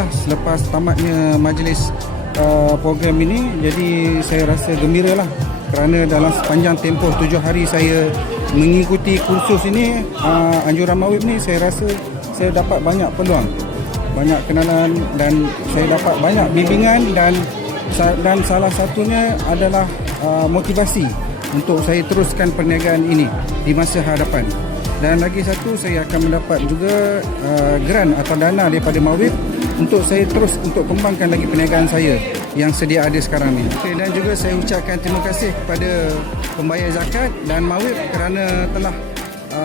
Alhamdulillah selepas tamatnya majlis program ini, jadi saya rasa gembira lah kerana dalam sepanjang tempoh 7 hari saya mengikuti kursus ini, anjuran Mawib ni, saya rasa saya dapat banyak peluang, banyak kenalan dan saya dapat banyak bimbingan dan salah satunya adalah motivasi untuk saya teruskan perniagaan ini di masa hadapan. Dan lagi satu, saya akan mendapat juga grant atau dana daripada Mawib untuk saya terus untuk kembangkan lagi perniagaan saya yang sedia ada sekarang ni. Okay, dan juga saya ucapkan terima kasih kepada pembayar zakat dan Mawib kerana telah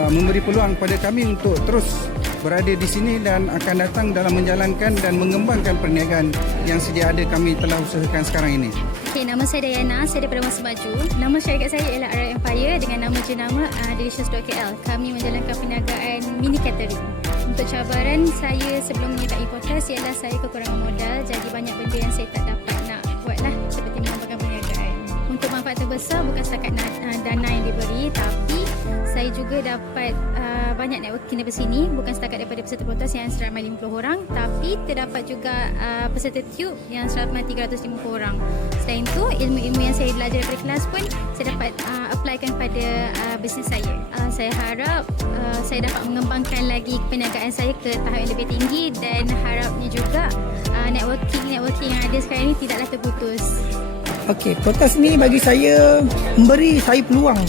memberi peluang kepada kami untuk terus berada di sini dan akan datang dalam menjalankan dan mengembangkan perniagaan yang sedia ada kami telah usahakan sekarang ini. Okay, nama saya Dayana, saya daripada Masa Maju. Nama syarikat saya ialah RM Empire dengan nama jenama Delicious.kl. Kami menjalankan perniagaan mini catering. Untuk cabaran saya sebelum menyertai podcast ialah saya kekurangan modal, jadi banyak benda yang saya tak dapat nak buatlah, seperti mengembangkan perniagaan. Untuk manfaat terbesar bukan setakat dana yang diberi, tapi saya juga dapat banyak networking dari sini, bukan setakat daripada peserta protes yang seramai 50 orang, tapi terdapat juga peserta tube yang seramai 350 orang. Selain itu, ilmu-ilmu yang saya belajar daripada kelas pun saya dapat applykan pada bisnes saya. Saya harap saya dapat mengembangkan lagi perniagaan saya ke tahap yang lebih tinggi dan harapnya juga networking yang ada sekarang ini tidaklah terputus. Okey, podcast ni bagi saya memberi saya peluang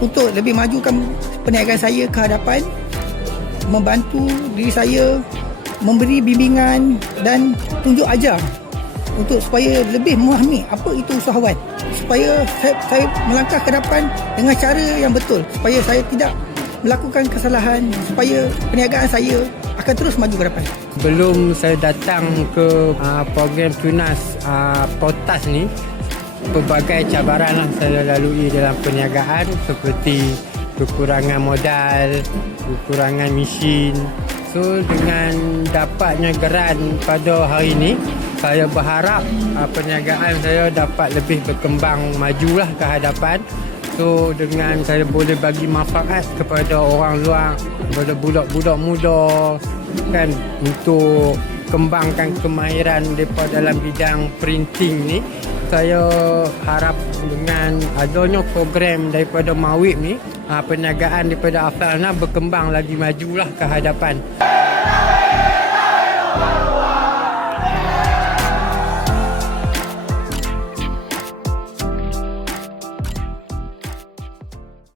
untuk lebih majukan perniagaan saya ke hadapan, membantu diri saya, memberi bimbingan dan tunjuk ajar untuk supaya lebih memahami apa itu usahawan, supaya saya melangkah ke depan dengan cara yang betul, supaya saya tidak melakukan kesalahan, supaya perniagaan saya akan terus maju ke depan. Belum saya datang ke program Tunas Potas ni, pelbagai cabaran lah saya lalui dalam perniagaan, seperti kekurangan modal, kekurangan mesin. So dengan dapatnya geran pada hari ini, saya berharap perniagaan saya dapat lebih berkembang majulah ke hadapan. So dengan saya boleh bagi manfaat kepada orang luar, kepada budak-budak muda kan, untuk kembangkan kemahiran mereka dalam bidang printing ni. Saya harap dengan adanya program daripada Mawib ni, perniagaan daripada Aflana berkembang lagi majulah ke hadapan.